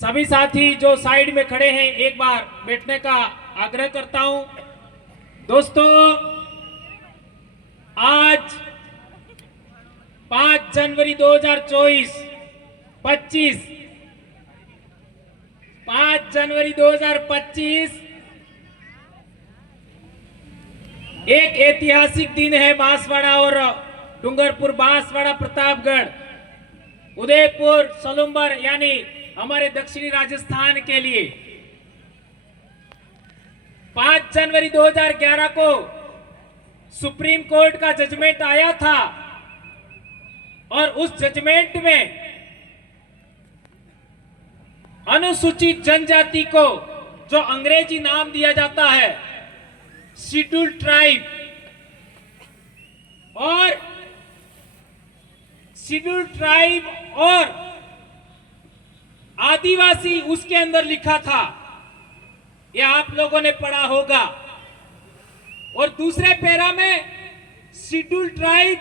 सभी साथी जो साइड में खड़े हैं एक बार बैठने का आग्रह करता हूं। दोस्तों, आज 5 जनवरी 2024 5 जनवरी 2025 एक ऐतिहासिक दिन है। बांसवाड़ा और डूंगरपुर, बांसवाड़ा, प्रतापगढ़, उदयपुर, सलूम्बर यानी हमारे दक्षिणी राजस्थान के लिए 5 जनवरी 2011 को सुप्रीम कोर्ट का जजमेंट आया था और उस जजमेंट में अनुसूचित जनजाति को जो अंग्रेजी नाम दिया जाता है शेड्यूल्ड ट्राइब और आदिवासी उसके अंदर लिखा था। यह आप लोगों ने पढ़ा होगा। और दूसरे पैरा में शेड्यूल्ड ट्राइब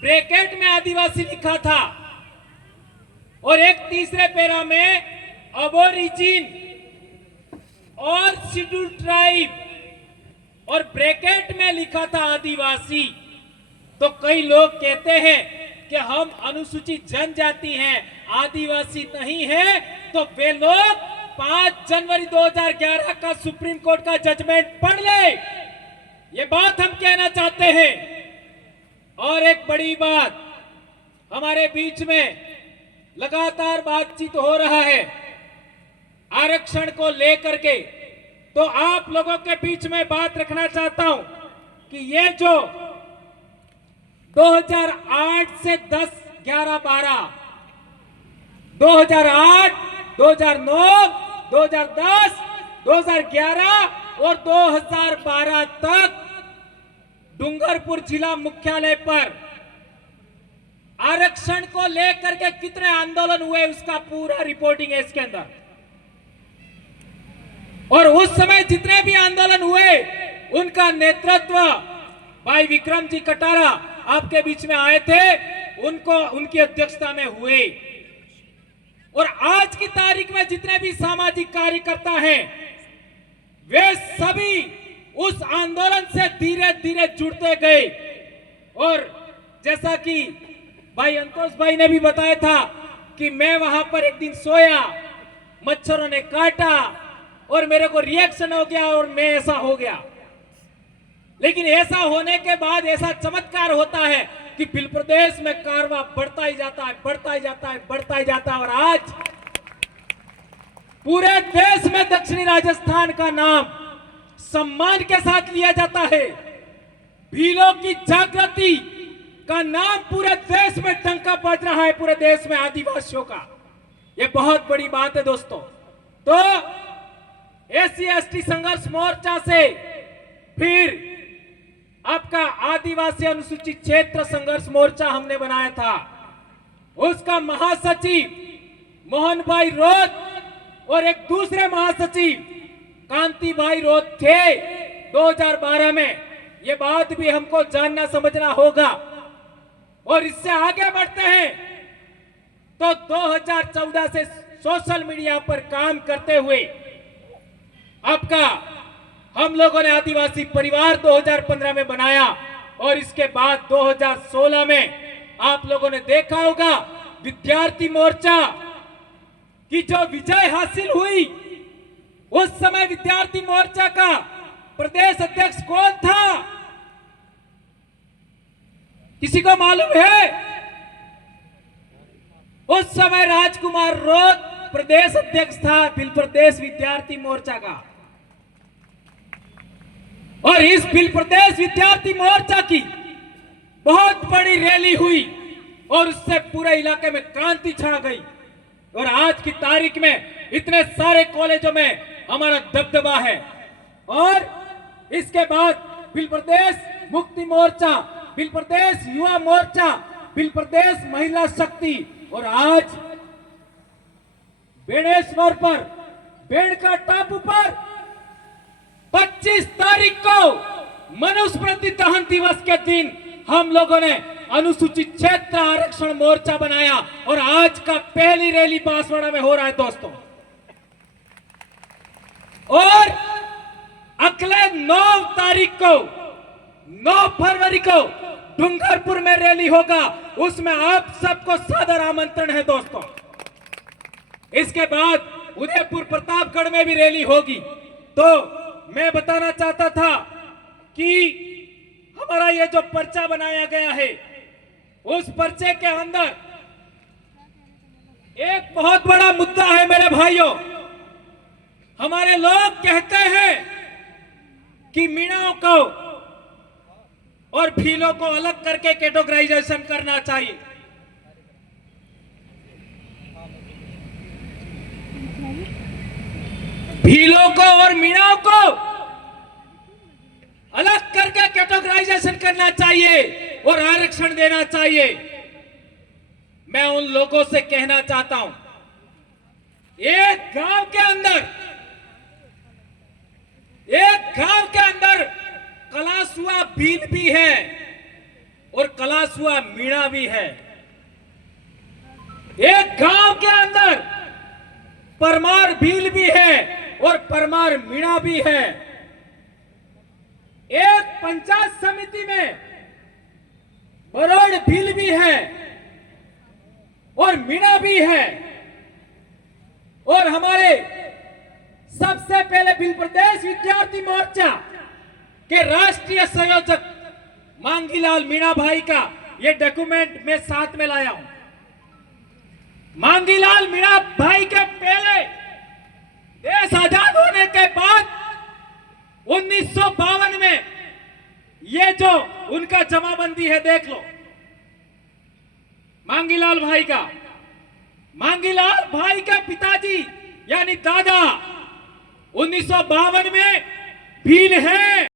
ब्रैकेट में आदिवासी लिखा था और एक तीसरे पैरा में अबोरिजिन और शेड्यूल्ड ट्राइब और ब्रैकेट में लिखा था आदिवासी। तो कई लोग कहते हैं कि हम अनुसूचित जनजाति हैं, आदिवासी नहीं है। तो वे लोग 5 जनवरी 2011 का सुप्रीम कोर्ट का जजमेंट पढ़ ले, ये बात हम कहना चाहते हैं। और एक बड़ी बात, हमारे बीच में लगातार बातचीत हो रहा है आरक्षण को लेकर के। तो आप लोगों के बीच में बात रखना चाहता हूं कि ये जो 2008 से 10, 11, 12, 2008, 2009, 2010, 2011 और 2012 तक डूंगरपुर जिला मुख्यालय पर आरक्षण को लेकर के कितने आंदोलन हुए उसका पूरा रिपोर्टिंग है इसके अंदर। और उस समय जितने भी आंदोलन हुए उनका नेतृत्व भाई विक्रम जी कटारा आपके बीच में आए थे, उनकी अध्यक्षता में हुए। और आज की तारीख में जितने भी सामाजिक कार्यकर्ता हैं वे सभी उस आंदोलन से धीरे धीरे जुड़ते गए। और जैसा कि भाई अंतोष भाई ने भी बताया था कि मैं वहां पर एक दिन सोया, मच्छरों ने काटा और मेरे को रिएक्शन हो गया और मैं ऐसा हो गया। लेकिन ऐसा होने के बाद ऐसा चमत्कार होता है कि बिल प्रदेश में कारवा बढ़ता ही जाता है, बढ़ता ही जाता है, बढ़ता ही जाता है। और आज पूरे देश में दक्षिणी राजस्थान का नाम सम्मान के साथ लिया जाता है। भीलों की जागृति का नाम पूरे देश में डंका बज रहा है, पूरे देश में आदिवासियों का। यह बहुत बड़ी बात है दोस्तों। तो SC/ST संघर्ष मोर्चा से फिर आपका आदिवासी अनुसूचित क्षेत्र संघर्ष मोर्चा हमने बनाया था। उसका महासचिव मोहन भाई रोत और एक दूसरे महासचिव कांति भाई रोत थे 2012 में। ये बात भी हमको जानना समझना होगा। और इससे आगे बढ़ते हैं तो 2014 से सोशल मीडिया पर काम करते हुए आपका हम लोगों ने आदिवासी परिवार 2015 में बनाया। और इसके बाद 2016 में आप लोगों ने देखा होगा विद्यार्थी मोर्चा की जो विजय हासिल हुई। उस समय विद्यार्थी मोर्चा का प्रदेश अध्यक्ष कौन था, किसी को मालूम है? उस समय राजकुमार रोत प्रदेश अध्यक्ष था बिल प्रदेश विद्यार्थी मोर्चा का। और इस बिल प्रदेश विद्यार्थी मोर्चा की बहुत बड़ी रैली हुई और उससे पूरे इलाके में क्रांति छा गई। और आज की तारीख में इतने सारे कॉलेजों में हमारा दबदबा है। और इसके बाद बिल प्रदेश मुक्ति मोर्चा, बिल प्रदेश युवा मोर्चा, बिल प्रदेश महिला शक्ति। और आज बेणेश्वर पर, बेड़का टापू पर 25 तारीख को मनुस्मृति दहन दिवस के दिन हम लोगों ने अनुसूचित क्षेत्र आरक्षण मोर्चा बनाया और आज का पहली रैली बांसवाड़ा में हो रहा है दोस्तों। और अगले 9 तारीख को 9 फरवरी को डूंगरपुर में रैली होगा, उसमें आप सबको सादर आमंत्रण है दोस्तों। इसके बाद उदयपुर प्रतापगढ़ में भी रैली होगी। तो मैं बताना चाहता था कि हमारा ये जो पर्चा बनाया गया है, उस पर्चे के अंदर एक बहुत बड़ा मुद्दा है मेरे भाइयों। हमारे लोग कहते हैं कि मीणाओं को और भीलों को अलग करके कैटेगराइजेशन करना चाहिए। भीलों को और मीणाओं को अलग करके कैटेगराइजेशन करना चाहिए और आरक्षण देना चाहिए। मैं उन लोगों से कहना चाहता हूं, एक गांव के अंदर कलासुआ भील भी है और कलासुआ मीणा भी है। एक गांव के अंदर परमार भील भी है और परमार मीणा भी है। एक पंचायत समिति में बरोड़ भील भी है और मीणा भी है। और हमारे सबसे पहले भील प्रदेश विद्यार्थी मोर्चा के राष्ट्रीय संयोजक मांगीलाल मीणा भाई का ये डॉक्यूमेंट मैं साथ में लाया हूं। मांगीलाल मीणा भाई के पहले देश आजाद होने के बाद 1952 में ये जो उनका जमाबंदी है देख लो, मांगीलाल भाई के पिताजी यानी दादा 1952 में भील है